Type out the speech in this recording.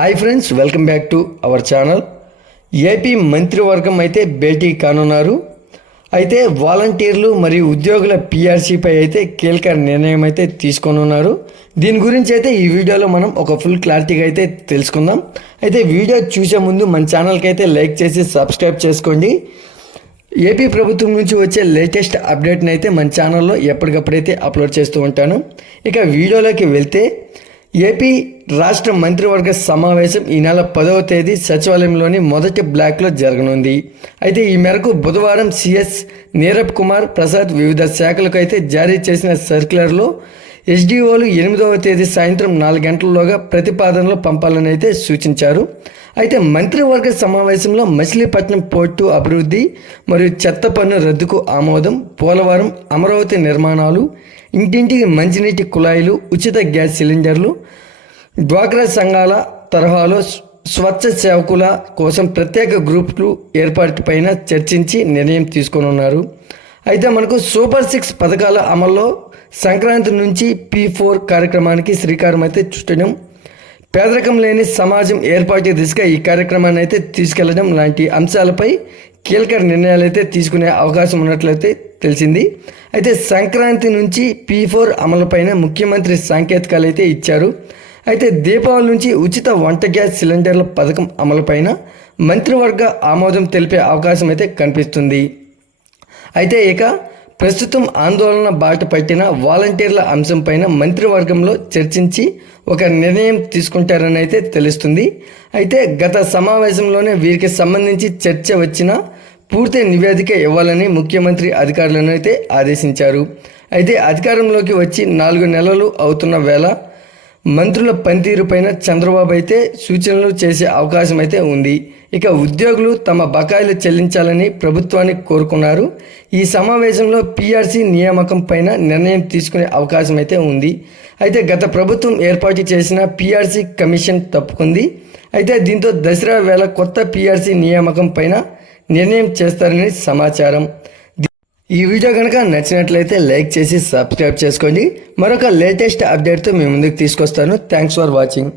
Hi friends, welcome back to our channel. AP మంత్రివర్గం అయితే భేటీ కానున్నారు. అయితే వాలంటీర్లు మరియు ఉద్యోగుల పీఆర్సీపై అయితే కీలక నిర్ణయం అయితే తీసుకోనున్నారు. దీని గురించి అయితే ఈ వీడియోలో మనం ఒక ఫుల్ క్లారిటీగా అయితే తెలుసుకుందాం. అయితే వీడియో చూసే ముందు మన ఛానల్కి అయితే లైక్ చేసి సబ్స్క్రైబ్ చేసుకోండి. ఏపీ ప్రభుత్వం నుంచి వచ్చే లేటెస్ట్ అప్డేట్ని అయితే మన ఛానల్లో ఎప్పటికప్పుడైతే అప్లోడ్ చేస్తూ ఉంటాను. ఇక వీడియోలోకి వెళ్తే, ఏపీ రాష్ట్ర మంత్రివర్గ సమావేశం ఈ నెల 10వ తేదీ సచివాలయంలోని మొదటి బ్లాక్లో జరగనుంది. అయితే ఈ మేరకు బుధవారం సిఎస్ నీరబ్ కుమార్ ప్రసాద్ వివిధ శాఖలకు అయితే జారీ చేసిన సర్క్యులర్లో ఎస్డీఓలు 8వ తేదీ సాయంత్రం 4 గంటల్లోగా ప్రతిపాదనలు పంపాలని అయితే సూచించారు. అయితే మంత్రివర్గ సమావేశంలో మచిలీపట్నం పోర్టు అభివృద్ధి మరియు చెత్త పన్ను రద్దుకు ఆమోదం, పోలవరం, అమరావతి నిర్మాణాలు, ఇంటింటికి మంచినీటి కుళాయిలు, ఉచిత గ్యాస్ సిలిండర్లు, డ్వాక్రా సంఘాల తరహాలో స్వచ్ఛ సేవకుల కోసం ప్రత్యేక గ్రూపులు ఏర్పాటుపైన చర్చించి నిర్ణయం తీసుకోనున్నారు. అయితే మనకు సూపర్ 6 పథకాల అమల్లో సంక్రాంతి నుంచి P4 కార్యక్రమానికి శ్రీకారం అయితే చుట్టడం, పేదరికం లేని సమాజం ఏర్పాటు దిశగా ఈ కార్యక్రమాన్ని అయితే తీసుకెళ్లడం లాంటి అంశాలపై కీలక నిర్ణయాలు అయితే తీసుకునే అవకాశం ఉన్నట్లయితే తెలిసింది. అయితే సంక్రాంతి నుంచి P4 అమలుపైన ముఖ్యమంత్రి సంకేతాలు అయితే ఇచ్చారు. అయితే దీపావళి నుంచి ఉచిత వంట గ్యాస్ సిలిండర్ల పథకం అమలుపైన మంత్రివర్గ ఆమోదం తెలిపే అవకాశం అయితే కనిపిస్తుంది. అయితే ఇక ప్రస్తుతం ఆందోళన బాట పట్టిన వాలంటీర్ల అంశంపైన మంత్రివర్గంలో చర్చించి ఒక నిర్ణయం తీసుకుంటారని అయితే తెలుస్తుంది. అయితే గత సమావేశంలోనే వీరికి సంబంధించి చర్చ వచ్చిన పూర్తి నివేదిక ఇవ్వాలని ముఖ్యమంత్రి అధికారులను అయితే ఆదేశించారు. అయితే అధికారంలోకి వచ్చి 4 నెలలు అవుతున్న వేళ మంత్రుల పనితీరుపైన చంద్రబాబు అయితే సూచనలు చేసే అవకాశం అయితే ఉంది. ఇక ఉద్యోగులు తమ బకాయిలు చెల్లించాలని ప్రభుత్వాన్ని కోరుకున్నారు. ఈ సమావేశంలో పీఆర్సీ నియామకం పైన నిర్ణయం తీసుకునే అవకాశం అయితే ఉంది. అయితే గత ప్రభుత్వం ఏర్పాటు చేసిన పీఆర్సీ కమిషన్ తప్పుకుంది. అయితే దీంతో దసరా వేళ కొత్త పీఆర్సీ నియామకం పైన నిర్ణయం చేస్తారని సమాచారం. ఈ వీడియో కనుక నచ్చినట్లయితే లైక్ చేసి సబ్స్క్రైబ్ చేసుకోండి. మరొక లేటెస్ట్ అప్డేట్తో మీ ముందుకు తీసుకొస్తాను. Thanks for watching.